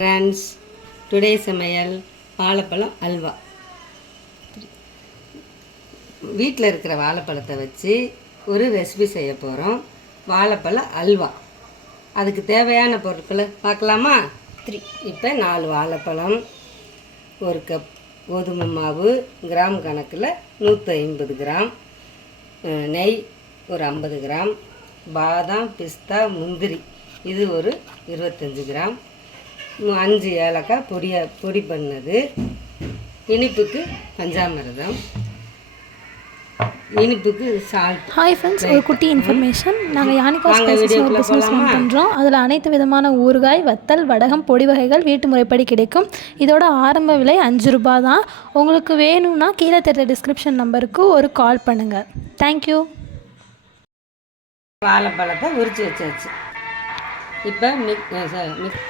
Friends today சமையல் வாழைப்பழம் அல்வா. வீட்டில் இருக்கிற வாழைப்பழத்தை வச்சு ஒரு ரெசிபி செய்ய போகிறோம் வாழைப்பழம் அல்வா. அதுக்கு தேவையான பொருட்களை பார்க்கலாமா? த்ரீ இப்போ நாலு வாழைப்பழம் ஒரு கப் கோதுமை மாவு கிராம் கணக்கில் நூற்றி ஐம்பது கிராம் நெய் ஒரு ஐம்பது கிராம் பாதாம் பிஸ்தா முந்திரி. இது ஒரு இருபத்தஞ்சி கிராம். அஞ்சு ஏலக்காய் பொடியா பொடி பண்ணது. இனிப்புக்கு பஞ்சாமிரதம். இனிப்புக்கு சால்ட் ஹாய் ஃப்ரெண்ட்ஸ் ஒரு குட்டி இன்ஃபர்மேஷன் நாங்கள் யானிகா ஸ்பைசஸ் ஒரு பிஸ்னஸ் ரன்? பண்ணுறோம் அதில் அனைத்து விதமான ஊறுகாய் வத்தல் வடகம் பொடி வகைகள் வீட்டு முறைப்படி கிடைக்கும். இதோட ஆரம்ப விலை அஞ்சு ரூபாய் தான். உங்களுக்கு வேணும்னா கீழே தெரியுற டிஸ்கிரிப்ஷன் நம்பருக்கு ஒரு கால் பண்ணுங்கள் தேங்க்யூ வாழைப்பழத்தை உரிச்சு வச்சாச்சு. இப்போ மிக் மிக்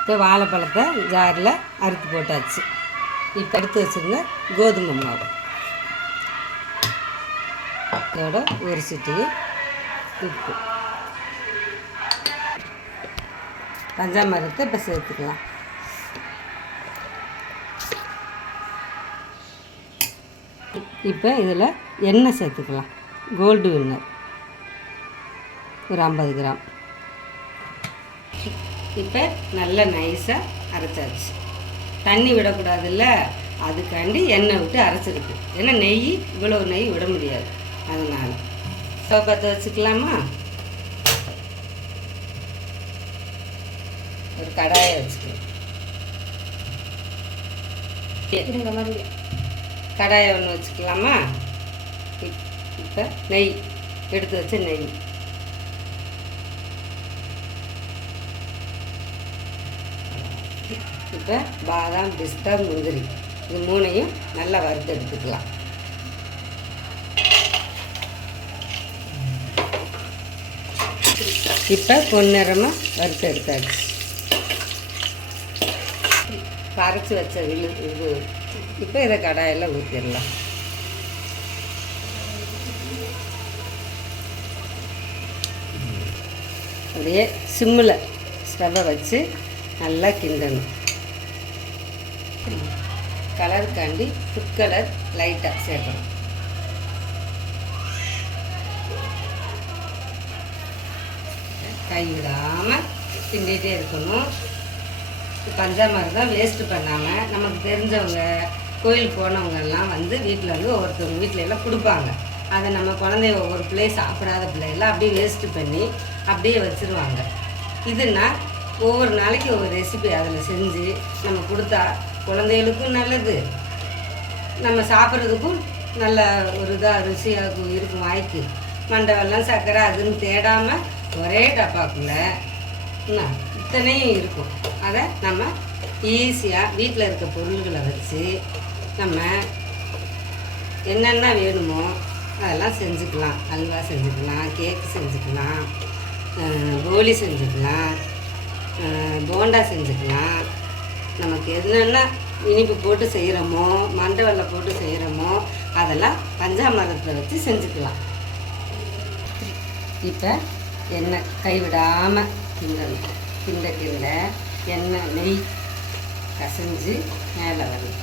இப்போ வாழைப்பழத்தை ஜாரில் அறுத்து போட்டாச்சு. இப்போ எடுத்து வச்சுருந்த கோதுமை மாவு. இதோட ஒரு சிட்டிகை உப்பு. பஞ்சாமரத்தை இப்போ சேர்த்துக்கலாம். இப்போ இதில் எண்ணெய் சேர்த்துக்கலாம். Gold winner. ஒரு ஐம்பது கிராம். இப்போ நல்ல நைஸாக அரைச்சாச்சு. தண்ணி விடக்கூடாதுல்ல அதுக்காண்டி எண்ணெய் விட்டு அரைச்சிருக்கு. ஏன்னா நெய் இவ்வளோ நெய் விட முடியாது. அதனால். இப்போ பற்ற வச்சுக்கலாமா? ஒரு கடாயை வச்சுக்கலாம் கடாயை ஒன்று வச்சுக்கலாமா? இப்- இப்போ நெய் எடுத்து வச்ச நெய். இப்போ பாதாம் பிஸ்தா முந்திரி. இது மூணையும் நல்லா வறுத்து எடுத்துக்கலாம். இப்போ பொன்னிறமாக வறுத்து எடுத்தாச்சு. கரைச்சி வச்ச விழு இது. இப்போ இதை கடாயில் ஊற்றிடலாம் அப்படியே சிம்மில் ஸ்டவ்வை வச்சு நல்லா கிண்டணும். கலருக்காண்டி ஃபுட் கலர் லைட்டாக சேர்க்கணும். கைவிடாமல் கிண்டிகிட்டே இருக்கணும். பஞ்சா மருந்து தான் வேஸ்ட்டு பண்ணாமல் நமக்கு தெரிஞ்சவங்க கோயில் போனவங்கெல்லாம் வந்து வீட்டில் வந்து ஒவ்வொருத்தவங்க வீட்டில எல்லாம் கொடுப்பாங்க. அதை நம்ம குழந்தைய ஒவ்வொரு பிள்ளை சாப்பிடாத பிள்ளையெல்லாம் அப்படியே வேஸ்ட்டு பண்ணி அப்படியே வச்சுருவாங்க. இதுனால் ஒவ்வொரு நாளைக்கு ஒவ்வொரு ரெசிபி அதில் செஞ்சு நம்ம கொடுத்தா குழந்தைகளுக்கும் நல்லது. நம்ம சாப்பிட்றதுக்கும் நல்ல ஒரு இதாக ருசியாக இருக்கும் வாய்க்கு. மண்டவெல்லாம் சர்க்கரை அதுன்னு தேடாமல் ஒரே டப்பாக்குள்ளே என்ன, இத்தனையும் இருக்கும். அதை நம்ம ஈஸியாக வீட்டில் இருக்க பொருள்களை வச்சு நம்ம என்னென்ன வேணுமோ அதெல்லாம் செஞ்சுக்கலாம். அல்வா செஞ்சுக்கலாம் கேக் செஞ்சுக்கலாம் அஹ், செஞ்சுக்கலாம். போண்டா செஞ்சுக்கலாம். நமக்கு என்னென்ன இனிப்பு போட்டு செய்கிறோமோ மண்டை போட்டு செய்கிறோமோ அதெல்லாம் பஞ்சாமிரதத்தை வச்சு செஞ்சுக்கலாம். இப்போ எண்ணெய் கைவிடாமல் கிண்டணும். கிண்ட கிண்ட எண்ணெய் நெய் கசைஞ்சு மேலே வரணும்.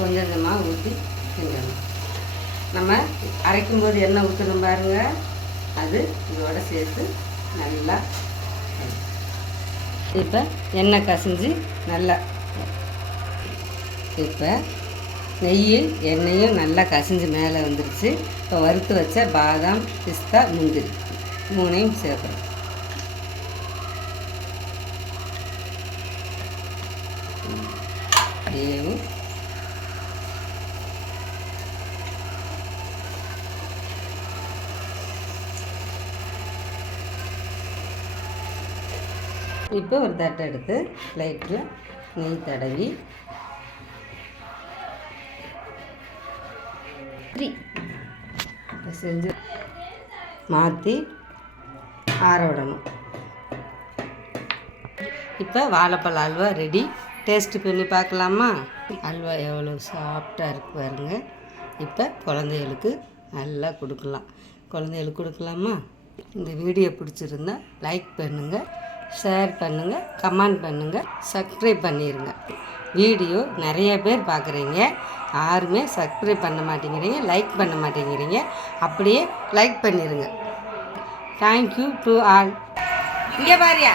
கொஞ்சம் கொஞ்சமாக ஊற்றி கிண்டணும். நம்ம அரைக்கும்போது எண்ணெய் ஊற்றணும் பாருங்கள் அது இதோட சேர்த்து நல்லா இப்போ எண்ணெய் கசிஞ்சு நல்லா இப்போ நெய்யும் எண்ணெயும் நல்லா கசிஞ்சு மேலே வந்துருச்சு. இப்போ வறுத்து வச்ச பாதாம் பிஸ்தா முந்திரி மூணையும் சேர்க்குறோம் ஏவும் இப்போ ஒரு தட்டை எடுத்து லைட்டில் நெய் தடவி. செஞ்சு மாற்றி ஆற விடணும். இப்போ வாழைப்பழ அல்வா ரெடி டேஸ்ட் பண்ணி பார்க்கலாமா? அல்வா எவ்வளோ சாஃப்டாக இருக்கு பாருங்க. இப்போ குழந்தைகளுக்கு நல்லா கொடுக்கலாம். குழந்தைகளுக்கு கொடுக்கலாமா? இந்த வீடியோ பிடிச்சிருந்தா லைக் பண்ணுங்கள் ஷேர் பண்ணுங்கள் கமெண்ட் பண்ணுங்கள் சப்ஸ்கிரைப் பண்ணிடுங்க வீடியோ நிறைய பேர் பார்க்குறீங்க. யாருமே சப்ஸ்கிரைப் பண்ண மாட்டேங்கிறீங்க லைக் பண்ண மாட்டேங்கிறீங்க. அப்படியே லைக் பண்ணிடுங்க தேங்க்யூ டு ஆல் இங்கே பாரியா.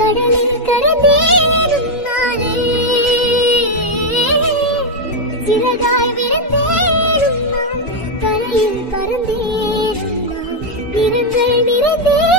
கடலில் கரைந்தேனும் baby.